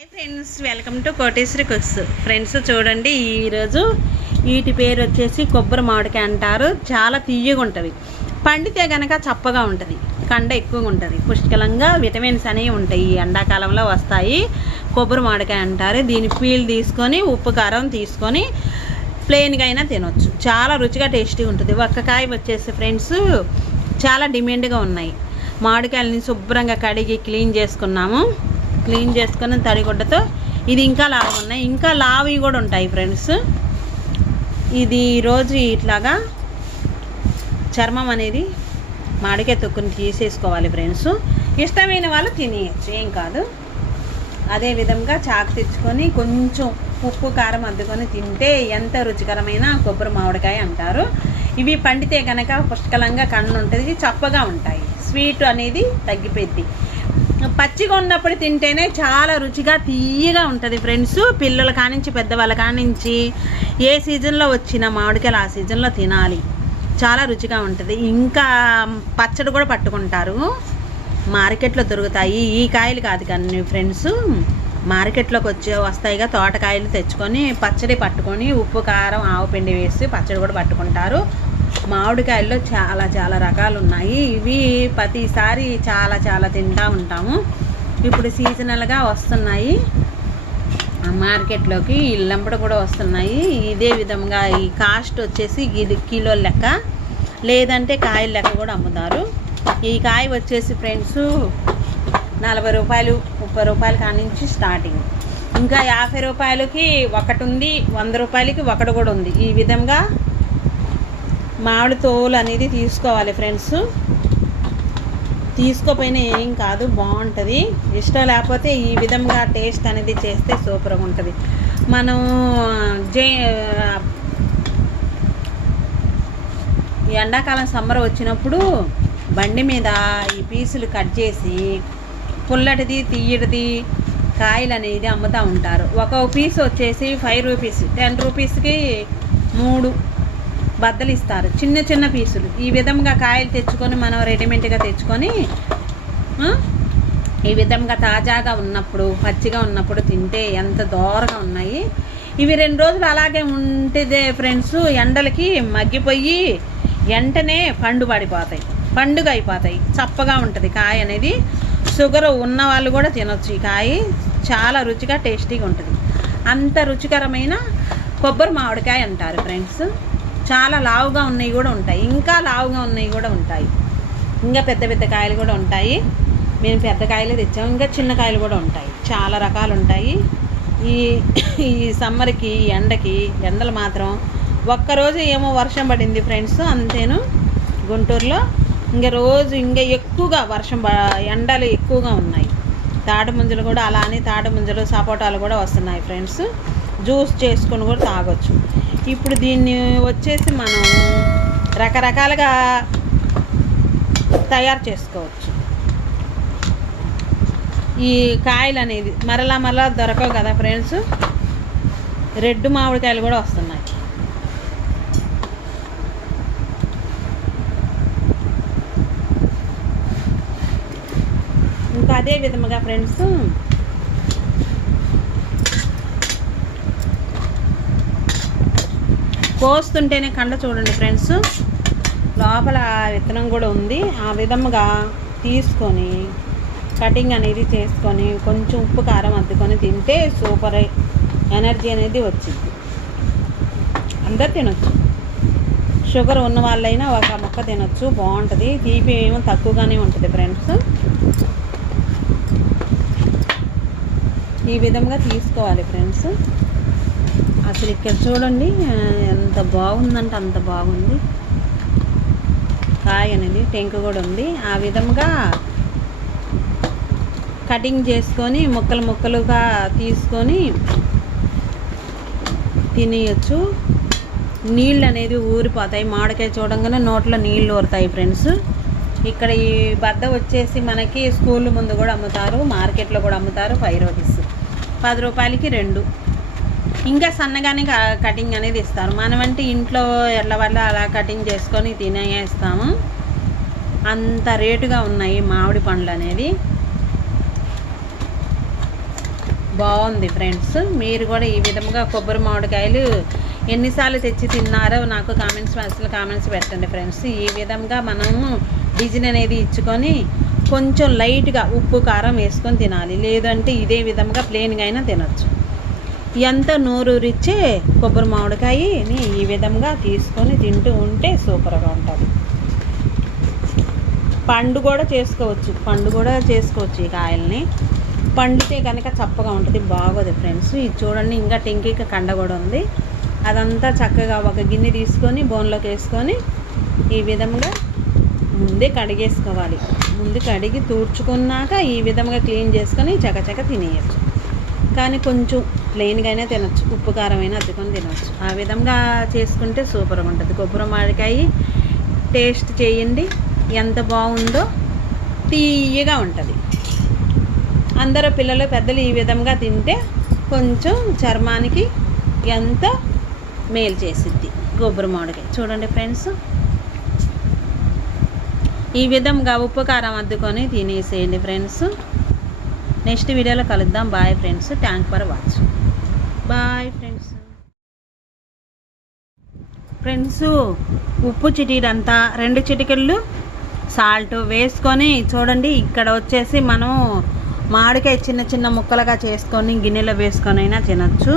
Hi friends, welcome to Koteswari cooks. Friends చూడండి, ఈరోజు వీటి పేరు వచ్చేసి కొబ్బరి మామిడికాయ అంటారు. చాలా తీయగా ఉంటుంది, పండితే కనుక చప్పగా ఉంటుంది, కండ ఎక్కువగా ఉంటుంది, పుష్కలంగా విటమిన్స్ అనేవి ఉంటాయి. ఈ ఎండాకాలంలో వస్తాయి. కొబ్బరి మామిడికాయ అంటారు. దీని పీల్ తీసుకొని ఉప్పు కారం తీసుకొని ప్లెయిన్గా అయినా తినొచ్చు. చాలా రుచిగా టేస్టీగా ఉంటుంది. ఒక్క కాయ వచ్చేసి ఫ్రెండ్స్ చాలా డిమాండ్గా ఉన్నాయి. మామిడికాయలని శుభ్రంగా కడిగి క్లీన్ చేసుకున్నాము. క్లీన్ చేసుకుని తడిగుడ్డతో ఇది ఇంకా లావు ఉన్నాయి, ఇంకా లావి కూడా ఉంటాయి ఫ్రెండ్స్. ఇది రోజు ఇట్లాగా చర్మం అనేది మామిడికాయ తొక్కుని తీసేసుకోవాలి ఫ్రెండ్స్. ఇష్టమైన వాళ్ళు తినేయచ్చు, ఏం కాదు. అదే విధంగా చాకు తెచ్చుకొని కొంచెం ఉప్పు కారం అద్దుకొని తింటే ఎంత రుచికరమైన కొబ్బరి మామిడికాయ అంటారు. ఇవి పండితే కనుక పుష్కలంగా కన్ను ఉంటుంది, చప్పగా ఉంటాయి, స్వీట్ అనేది తగ్గిపోద్ది. పచ్చిగా ఉన్నప్పుడు తింటేనే చాలా రుచిగా తీయగా ఉంటుంది ఫ్రెండ్స్. పిల్లల కానించి పెద్దవాళ్ళ కానించి ఏ సీజన్లో వచ్చిన మామిడికాయలు ఆ సీజన్లో తినాలి, చాలా రుచిగా ఉంటుంది. ఇంకా పచ్చడి కూడా పట్టుకుంటారు, మార్కెట్లో దొరుకుతాయి. ఈ కాయలు కాదు కానీ ఫ్రెండ్స్, మార్కెట్లోకి వస్తాయిగా తోటకాయలు తెచ్చుకొని పచ్చడి పట్టుకొని ఉప్పు కారం ఆవుపిండి వేసి పచ్చడి కూడా పట్టుకుంటారు. మామిడికాయల్లో చాలా చాలా రకాలు ఉన్నాయి. ఇవి ప్రతిసారి చాలా తింటూ ఉంటాము. ఇప్పుడు సీజనల్గా వస్తున్నాయి మార్కెట్లోకి, ఇల్లంపడ కూడా వస్తున్నాయి. ఇదే విధంగా ఈ కాస్ట్ వచ్చేసి కిలో లెక్క, లేదంటే కాయల లెక్క కూడా అమ్ముతారు. ఈ కాయ వచ్చేసి ఫ్రెండ్స్ 40 రూపాయలు 30 రూపాయల కానించి స్టార్టింగ్. ఇంకా 50 రూపాయలకి ఒకటి ఉంది, 100 రూపాయలకి ఒకటి కూడా ఉంది. ఈ విధంగా మామిడి తోలు అనేది తీసుకోవాలి ఫ్రెండ్స్. తీసుకోపోయినా ఏం కాదు, బాగుంటుంది. ఇష్టం లేకపోతే ఈ విధంగా టేస్ట్ అనేది చేస్తే సూపర్గా ఉంటుంది. మనం ఎండాకాలం సమ్మర్ వచ్చినప్పుడు బండి మీద ఈ పీసులు కట్ చేసి పుల్లటిది తీయటిది కాయలు అనేది అమ్ముతూ ఉంటారు. ఒక పీస్ వచ్చేసి 5 రూపీస్, 10 రూపీస్కి 3 బద్దలు ఇస్తారు, చిన్న పీసులు. ఈ విధంగా కాయలు తెచ్చుకొని మనం రెడీమేడ్గా తెచ్చుకొని ఈ విధంగా తాజాగా ఉన్నప్పుడు పచ్చిగా ఉన్నప్పుడు తింటే ఎంత దోరగా ఉన్నాయి. ఇవి 2 రోజులు అలాగే ఉంటుంది ఫ్రెండ్స్. ఎండలకి మగ్గిపోయి వెంటనే పండుగ అయిపోతాయి, చప్పగా ఉంటుంది కాయ అనేది. షుగర్ ఉన్న వాళ్ళు కూడా తినొచ్చు. ఈ కాయ చాలా రుచిగా టేస్టీగా ఉంటుంది. అంత రుచికరమైన కొబ్బరి మామిడికాయ అంటారు ఫ్రెండ్స్. చాలా లావుగా ఉన్నవి కూడా ఉంటాయి, ఇంకా లావుగా ఉన్నవి కూడా ఉంటాయి, ఇంకా పెద్ద కాయలు కూడా ఉంటాయి. మేము పెద్ద కాయలు తెచ్చాము, ఇంకా చిన్న కాయలు కూడా ఉంటాయి, చాలా రకాలు ఉంటాయి. ఈ సమ్మర్కి ఎండలు మాత్రం ఒక్కరోజు ఏమో వర్షం పడింది ఫ్రెండ్స్, అంతేను గుంటూరులో. ఇంకా ఎక్కువగా ఎండలు ఎక్కువగా ఉన్నాయి. తాటి ముంజలు కూడా అలానే తాటి ముంజలు సపోటాలు కూడా వస్తున్నాయి ఫ్రెండ్స్. జ్యూస్ చేసుకొని కూడా తాగొచ్చు. ఇప్పుడు దీన్ని వచ్చేసి మనం రకరకాలుగా తయారు చేసుకోవచ్చు. ఈ కాయలు అనేది మరలా దొరకవు కదా ఫ్రెండ్స్. రెడ్ మామిడికాయలు కూడా వస్తున్నాయి. ఇంకా అదే విధంగా ఫ్రెండ్స్ కోస్తుంటేనే కండ చూడండి ఫ్రెండ్స్, లోపల విత్తనం కూడా ఉంది. ఆ విధంగా తీసుకొని కటింగ్ అనేది చేసుకొని కొంచెం ఉప్పు కారం అద్దుకొని తింటే సూపర్ ఎనర్జీ అనేది వచ్చింది. అందరు తినొచ్చు, షుగర్ ఉన్న వాళ్ళైనా ఒక మొక్క తినొచ్చు, బాగుంటుంది. తీపి ఏమో తక్కువగానే ఉంటుంది ఫ్రెండ్స్. ఈ విధంగా తీసుకోవాలి ఫ్రెండ్స్. అసలు ఇక్కడ చూడండి ఎంత బాగుందంటే అంత బాగుంది. కాయ అనేది టెంకు కూడా ఉంది. ఆ విధంగా కటింగ్ చేసుకొని ముక్కలుగా తీసుకొని తినేయచ్చు. నీళ్ళు అనేది ఊరిపోతాయి. మామిడికాయ చూడంగానే నోట్లో నీళ్ళు ఊరుతాయి ఫ్రెండ్స్. ఇక్కడ ఈ బద్ద వచ్చేసి మనకి స్కూల్ ముందు కూడా అమ్ముతారు, మార్కెట్లో కూడా అమ్ముతారు. 5 రూపీస్, 10 రూపాయలకి 2. ఇంకా సన్నగానే కటింగ్ అనేది ఇస్తారు. మనమంటే ఇంట్లో ఎల్లవల్ల అలా కటింగ్ చేసుకొని తినేస్తాము. అంత రేటుగా ఉన్నాయి మామిడి పండ్లు అనేది. బాగుంది ఫ్రెండ్స్. మీరు కూడా ఈ విధంగా కొబ్బరి మామిడికాయలు ఎన్నిసార్లు తెచ్చి తిన్నారో నాకు కామెంట్స్ పెట్టండి ఫ్రెండ్స్. ఈ విధంగా మనము డిజైన్ అనేది ఇచ్చుకొని కొంచెం లైట్గా ఉప్పు కారం వేసుకొని తినాలి. లేదంటే ఇదే విధంగా ప్లెయిన్గా అయినా తినచ్చు. ఎంత నోరూరిచ్చే కొబ్బరి మామిడికాయని ఈ విధంగా తీసుకొని తింటూ ఉంటే సూపర్గా ఉంటుంది. పండు కూడా చేసుకోవచ్చు ఈ కాయల్ని. పండితే కనుక చప్పగా ఉంటుంది, బాగోదు ఫ్రెండ్స్. ఇది చూడండి, ఇంకా టెంకిక కండ కూడా ఉంది. అదంతా చక్కగా ఒక గిన్నె తీసుకొని బోన్లోకి వేసుకొని ఈ విధంగా ముందే కడిగేసుకోవాలి. ముందు కడిగి తూడ్చుకున్నాక ఈ విధంగా క్లీన్ చేసుకొని చకచక తినేయచ్చు. కానీ కొంచెం ప్లెయిన్గా అయినా తినచ్చు, ఉప్పు కారం అయినా అద్దుకొని తినచ్చు. ఆ విధంగా చేసుకుంటే సూపర్గా ఉంటుంది. కొబ్బరి మామిడికాయ టేస్ట్ చేయండి, ఎంత బాగుందో. తీయగా ఉంటుంది. అందరూ పిల్లలు పెద్దలు ఈ విధంగా తింటే కొంచెం చర్మానికి ఎంతో మేలు చేసిద్ది కొబ్బరి మామిడికాయ. చూడండి ఫ్రెండ్స్, ఈ విధంగా ఉప్పు కారం అద్దుకొని తినేసేయండి ఫ్రెండ్స్. నెక్స్ట్ వీడియోలో కలుద్దాం. Bye friends. Thank for watching. Bye friends. Friends, ఉప్పు చిటికంతా 2 చిటికెళ్ళు సాల్ట్ వేసుకొని చూడండి. ఇక్కడ వచ్చేసి మనం మామిడికాయ చిన్న చిన్న ముక్కలుగా చేసుకొని గిన్నెలో వేసుకొని అయినా తినచ్చు.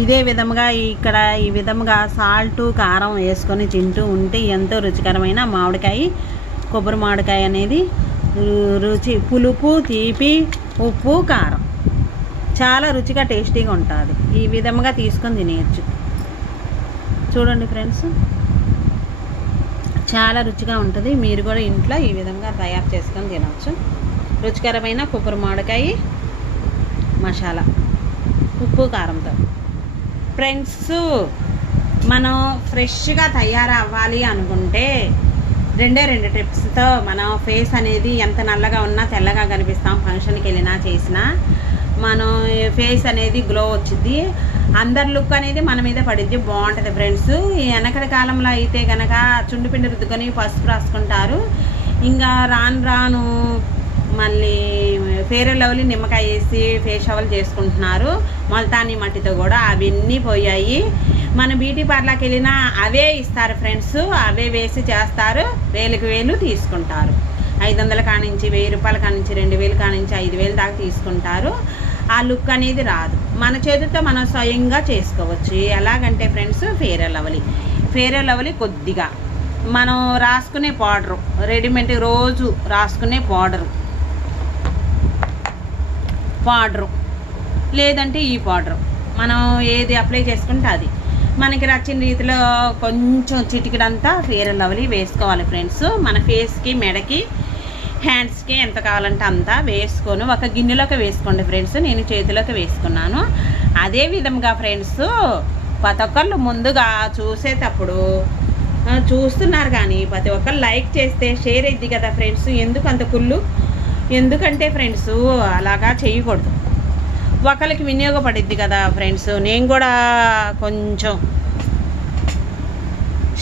ఇదే విధంగా ఇక్కడ ఈ విధంగా సాల్ట్ కారం వేసుకొని తింటూ ఉంటే ఎంతో రుచికరమైన కొబ్బరి మామిడికాయ అనేది రుచి, పులుపు, తీపి, ఉప్పు, కారం చాలా రుచిగా టేస్టీగా ఉంటుంది. ఈ విధంగా తీసుకొని తినేయచ్చు. చూడండి ఫ్రెండ్స్, చాలా రుచిగా ఉంటుంది. మీరు కూడా ఇంట్లో ఈ విధంగా తయారు చేసుకొని తినవచ్చు. రుచికరమైన కొబ్బరి మామిడికాయ మసాలా ఉప్పు కారంతో. ఫ్రెండ్స్, మనం ఫ్రెష్గా తయారవ్వాలి అనుకుంటే 2 టిప్స్తో మనం ఫేస్ అనేది ఎంత నల్లగా ఉన్నా తెల్లగా కనిపిస్తాం. ఫంక్షన్కి వెళ్ళినా చేసినా మనం ఫేస్ అనేది గ్లో వచ్చింది. అందరి లుక్ అనేది మన మీద పడిద్ది, బాగుంటుంది ఫ్రెండ్స్. వెనకటి కాలంలో అయితే కనుక చుండిపిండి రుద్దుకొని పసుపు రాసుకుంటారు. ఇంకా రాను మళ్ళీ ఫెయిర్ అండ్ లవ్లీ నిమ్మకాయ వేసి ఫేస్ షవల్ చేసుకుంటున్నారు. మొల్తాని మట్టితో కూడా అవన్నీ పోయాయి. మన బ్యూటీ పార్లర్కి వెళ్ళినా అవే ఇస్తారు ఫ్రెండ్స్. అవే వేసి చేస్తారు. 1000 తీసుకుంటారు. 500 కానించి 1000 రూపాయల కానించి 2000 కానించి 5000 దాకా తీసుకుంటారు. ఆ లుక్ అనేది రాదు. మన చేతితో మనం స్వయంగా చేసుకోవచ్చు. ఎలాగంటే ఫ్రెండ్స్, ఫెయిర్ అండ్ లవ్లీ కొద్దిగా మనం రాసుకునే పౌడరు, రెడీమేడ్ రోజు రాసుకునే పౌడరు లేదంటే ఈ పౌడరు మనం ఏది అప్లై చేసుకుంటే అది మనకి నచ్చిన రీతిలో కొంచెం చిటికెడంతా ఫెయిర్ అండ్ లవ్లీ వేసుకోవాలి ఫ్రెండ్స్. మన ఫేస్కి, మెడకి, హ్యాండ్స్కి ఎంత కావాలంటే అంతా వేసుకొని ఒక గిన్నెలోకి వేసుకోండి ఫ్రెండ్స్. నేను చేతిలోకి వేసుకున్నాను. అదే విధంగా ఫ్రెండ్స్, ప్రతి ఒక్కళ్ళు ముందుగా చూసేటప్పుడు చూస్తున్నారు కానీ ప్రతి ఒక్కరు లైక్ చేస్తే షేర్ అయింది కదా ఫ్రెండ్స్. ఎందుకు అంత కుళ్ళు? ఎందుకంటే ఫ్రెండ్స్ అలాగా చేయకూడదు. ఒకరికి వినియోగపడిద్ది కదా ఫ్రెండ్స్. నేను కూడా కొంచెం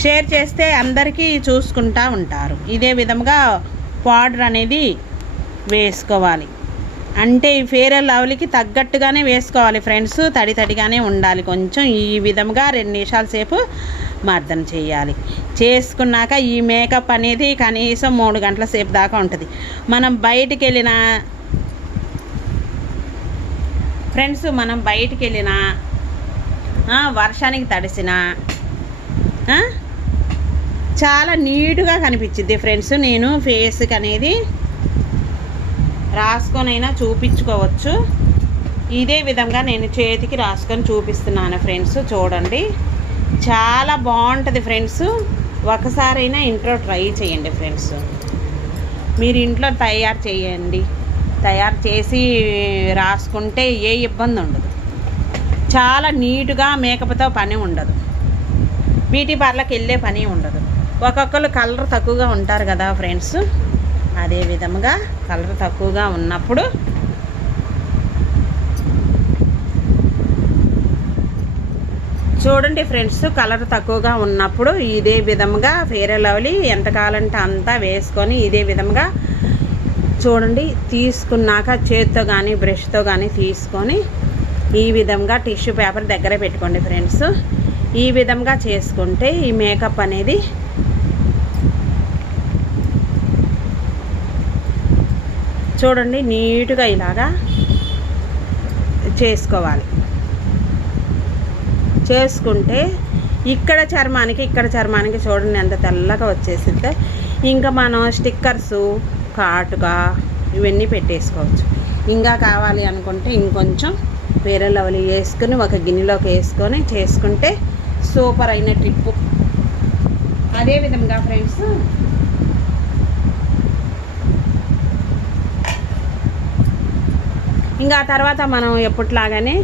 షేర్ చేస్తే అందరికీ చూసుకుంటూ ఉంటారు. ఇదే విధంగా పౌడర్ అనేది వేసుకోవాలి. అంటే ఈ ఫెయిర్ అండ్ లవ్లీకి తగ్గట్టుగానే వేసుకోవాలి ఫ్రెండ్స్. తడిగానే ఉండాలి కొంచెం. ఈ విధంగా 2 నిమిషాల సేపు మర్దన చేయాలి. చేసుకున్నాక ఈ మేకప్ అనేది కనీసం 3 గంటల సేపు దాకా ఉంటుంది. మనం బయటికి వెళ్ళినా ఫ్రెండ్స్, వర్షానికి తడిసినా చాలా నీట్గా కనిపించింది ఫ్రెండ్స్. నేను ఫేస్కి అనేది రాసుకొనైనా చూపించుకోవచ్చు. ఇదే విధంగా నేను చేతికి రాసుకొని చూపిస్తున్నాను ఫ్రెండ్స్. చూడండి, చాలా బాగుంటుంది ఫ్రెండ్స్. ఒకసారైనా ఇంట్లో ట్రై చేయండి ఫ్రెండ్స్. మీరు ఇంట్లో తయారు చేసి రాసుకుంటే ఏ ఇబ్బంది ఉండదు. చాలా నీట్గా మేకప్తో పని ఉండదు. బ్యూటీ పార్లర్కి వెళ్ళే పని ఉండదు. ఒక్కొక్కరు కలర్ తక్కువగా ఉంటారు కదా ఫ్రెండ్స్. అదే విధంగా కలర్ తక్కువగా ఉన్నప్పుడు చూడండి ఫ్రెండ్స్, కలర్ తక్కువగా ఉన్నప్పుడు ఇదే విధంగా ఫెయిర్ అండ్ లవ్లీ ఎంత కావాలంటే అంతా వేసుకొని ఇదే విధంగా చూడండి, తీసుకున్నాక చేతితో కానీ బ్రష్తో కానీ తీసుకొని ఈ విధంగా టిష్యూ పేపర్ దగ్గర పెట్టుకోండి ఫ్రెండ్స్. ఈ విధంగా చేసుకుంటే ఈ మేకప్ అనేది చూడండి నీట్గా ఇలాగా చేసుకోవాలి. చేసుకుంటే ఇక్కడ చర్మానికి చూడండి ఎంత తెల్లగా వచ్చేసిందో. ఇంకా మనం స్టిక్కర్సు, కాటుగా ఇవన్నీ పెట్టేసుకోవచ్చు. ఇంకా కావాలి అనుకుంటే ఇంకొంచెం వేరే లెవెల్ వేసుకుని ఒక గిన్నెలోకి వేసుకొని చేసుకుంటే సూపర్ అయిన ట్రిప్పు. అదేవిధంగా ఫ్రెండ్స్ ఇంకా తర్వాత మనం ఎప్పట్లాగానే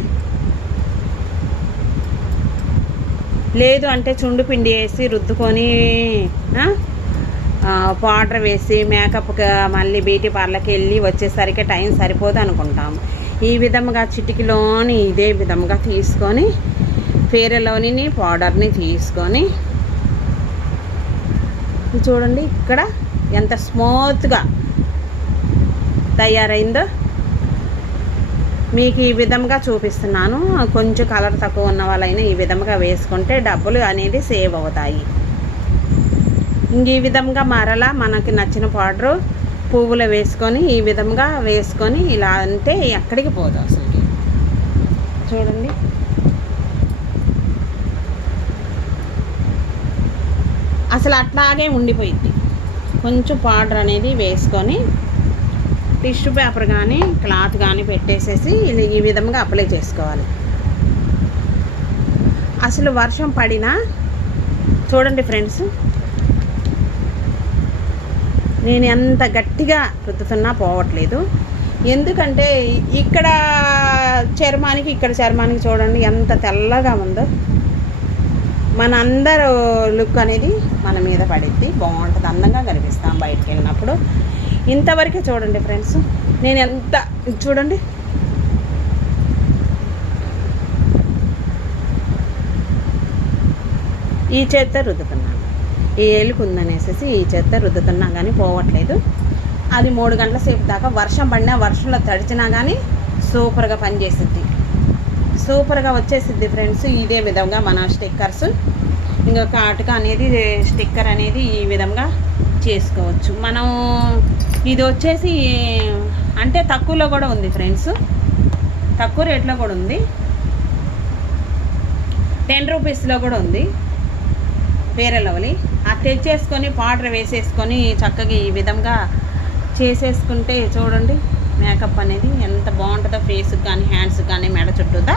లేదు అంటే చుండు పిండి వేసి రుద్దుకొని పౌడర్ వేసి మేకప్కి మళ్ళీ బ్యూటీ పార్లర్కి వెళ్ళి వచ్చేసరికి టైం సరిపోదు అనుకుంటాము. ఈ విధంగా చిటికలోని ఇదే విధంగా తీసుకొని ఫెయిర్ అండ్ లవ్లీని పౌడర్ని తీసుకొని చూడండి ఇక్కడ ఎంత స్మూత్గా తయారైందో మీకు ఈ విధంగా చూపిస్తున్నాను. కొంచెం కలర్ తక్కువ ఉన్న వాళ్ళైనా ఈ విధంగా వేసుకుంటే డబ్బులు అనేది సేవ్ అవుతాయి. ఇంక ఈ విధంగా మరలా మనకి నచ్చిన పౌడరు పువ్వులు వేసుకొని ఈ విధంగా వేసుకొని ఇలా అంటే ఎక్కడికి పోదు అసలు. చూడండి అసలు అట్లాగే ఉండిపోయింది. కొంచెం పౌడర్ అనేది వేసుకొని టిష్యూ పేపర్ కానీ క్లాత్ కానీ పెట్టేసేసి ఈ విధంగా అప్లై చేసుకోవాలి. అసలు వర్షం పడినా చూడండి ఫ్రెండ్స్, నేను ఎంత గట్టిగా రుద్దుతున్నా పోవట్లేదు. ఎందుకంటే ఇక్కడ చర్మానికి చూడండి ఎంత తెల్లగా ఉందో. మన అందరూ లుక్ అనేది మన మీద పడిద్ది, బాగుంటుంది, అందంగా కనిపిస్తాం బయటికి వెళ్ళినప్పుడు. ఇంతవరకే చూడండి ఫ్రెండ్స్, నేను ఎంత చూడండి ఈ చేత్తో రుద్దుతున్నాను. ఈ ఏలుకు ఉందనేసి ఈ చేత్తో రుద్దుతున్నా కానీ పోవట్లేదు. అది 3 గంటల సేపు దాకా వర్షం పడినా వర్షంలో తడిచినా కానీ సూపర్గా పనిచేసిద్ది, సూపర్గా వచ్చేసిద్ది ఫ్రెండ్స్. ఇదే విధంగా మన స్టిక్కర్స్ ఇంకా కాటుక అనేది స్టిక్కర్ అనేది ఈ విధంగా చేసుకోవచ్చు. మనం ఇది వచ్చేసి అంటే తక్కువలో కూడా ఉంది ఫ్రెండ్స్, తక్కువ రేట్లో కూడా ఉంది, 10 రూపీస్లో కూడా ఉంది ఫెయిర్ అండ్ లవ్లీ. అది తెచ్చేసుకొని పౌడర్ వేసేసుకొని చక్కగా ఈ విధంగా చేసేసుకుంటే చూడండి మేకప్ అనేది ఎంత బాగుంటుందో. ఫేస్కి కానీ హ్యాండ్స్కి కానీ మెడ చుట్టూతా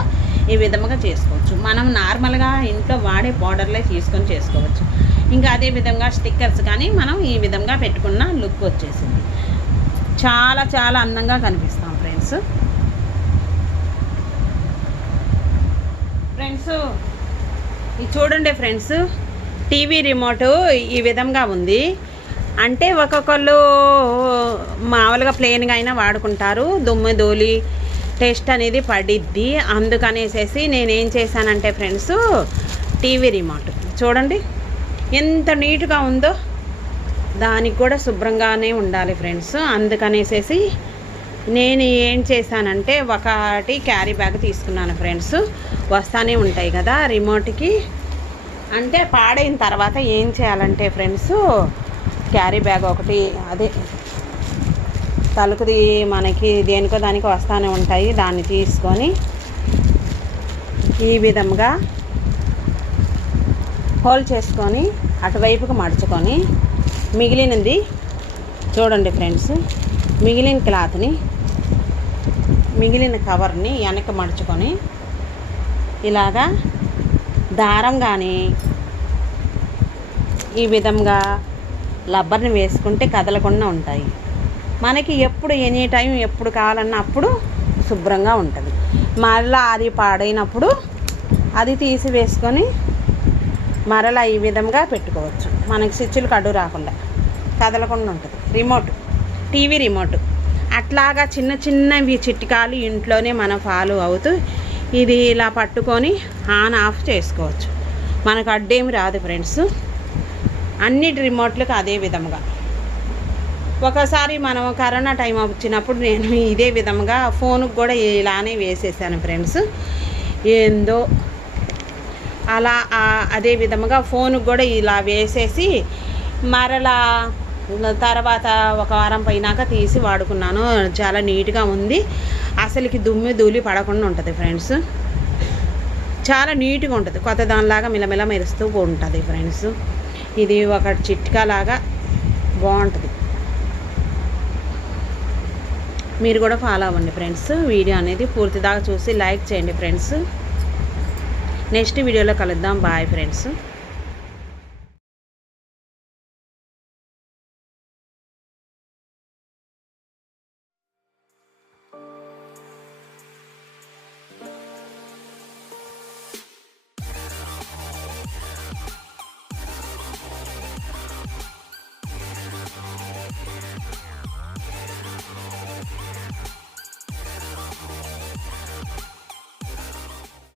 ఈ విధంగా చేసుకోవచ్చు. మనం నార్మల్గా ఇంట్లో వాడే పౌడర్లే తీసుకొని చేసుకోవచ్చు. ఇంకా అదే విధంగా స్టిక్కర్స్ కానీ మనం ఈ విధంగా పెట్టుకున్న లుక్ వచ్చేసింది. చాలా చాలా అందంగా కనిపిస్తాం ఫ్రెండ్స్. ఇది చూడండి ఫ్రెండ్స్, టీవీ రిమోటు ఈ విధంగా ఉంది. అంటే ఒక్కొక్కళ్ళు మామూలుగా ప్లెయిన్గా అయినా వాడుకుంటారు, దుమ్ము ధూళి టెస్ట్ అనేది పడిద్ది. అందుకనేసేసి నేనేం చేశానంటే ఫ్రెండ్స్, టీవీ రిమోట్ చూడండి ఎంత నీట్గా ఉందో, దానికి కూడా శుభ్రంగానే ఉండాలి ఫ్రెండ్స్. అందుకనేసేసి నేను ఏం చేశానంటే ఒకటి క్యారీ బ్యాగ్ తీసుకున్నాను ఫ్రెండ్స్. వస్తానే ఉంటాయి కదా రిమోట్కి. అంటే పాడైన తర్వాత ఏం చేయాలంటే ఫ్రెండ్స్, క్యారీ బ్యాగ్ ఒకటి అదే తలుకుది మనకి దేనికో దానికి వస్తానే ఉంటాయి, దాన్ని తీసుకొని ఈ విధంగా హోల్డ్ చేసుకొని అటువైపుకి మడుచుకొని మిగిలినది చూడండి ఫ్రెండ్స్, మిగిలిన క్లాత్ని మిగిలిన కవర్ని వెనక్కి మడుచుకొని ఇలాగా దారం కానీ ఈ విధంగా రబ్బర్ని వేసుకుంటే కదలకుండా ఉంటాయి. మనకి ఎప్పుడు ఎనీ టైం ఎప్పుడు కావాలన్నా అప్పుడు శుభ్రంగా ఉంటుంది. మరలా అది పాడైనప్పుడు అది తీసి వేసుకొని మరలా ఈ విధంగా పెట్టుకోవచ్చు. మనకి స్విచ్లు కడు రాకుండా కదలకుండా ఉంటుంది. రిమోట్, టీవీ రిమోట్ అట్లాగా చిన్న చిన్నవి చిట్కాలు ఇంట్లోనే మనం ఫాలో అవుతూ ఇది ఇలా పట్టుకొని ఆన్ ఆఫ్ చేసుకోవచ్చు. మనకు అడ్డేమి రాదు ఫ్రెండ్స్, అన్నిటి రిమోట్లకు అదే విధంగా ఒకసారి మనం కరోనా టైం వచ్చినప్పుడు నేను ఇదే విధంగా ఫోన్కి కూడా ఇలానే వేసేసాను ఫ్రెండ్స్. ఏందో అలా అదే విధంగా ఫోన్కి కూడా ఇలా వేసేసి మరలా తర్వాత ఒక వారం పైనాక తీసి వాడుకున్నాను. చాలా నీట్గా ఉంది, అసలుకి దుమ్ము ధూళి పడకుండా ఉంటుంది ఫ్రెండ్స్. చాలా నీట్గా ఉంటుంది, కొత్త దానిలాగా మిలమిల మెరుస్తూ ఉంటుంది ఫ్రెండ్స్. ఇది ఒక చిట్కా లాగా బాగుంటుంది, మీరు కూడా ఫాలో అవ్వండి ఫ్రెండ్స్. వీడియో అనేది పూర్తిదాకా చూసి లైక్ చేయండి ఫ్రెండ్స్. నెక్స్ట్ వీడియోలో కలుద్దాం. Bye friends.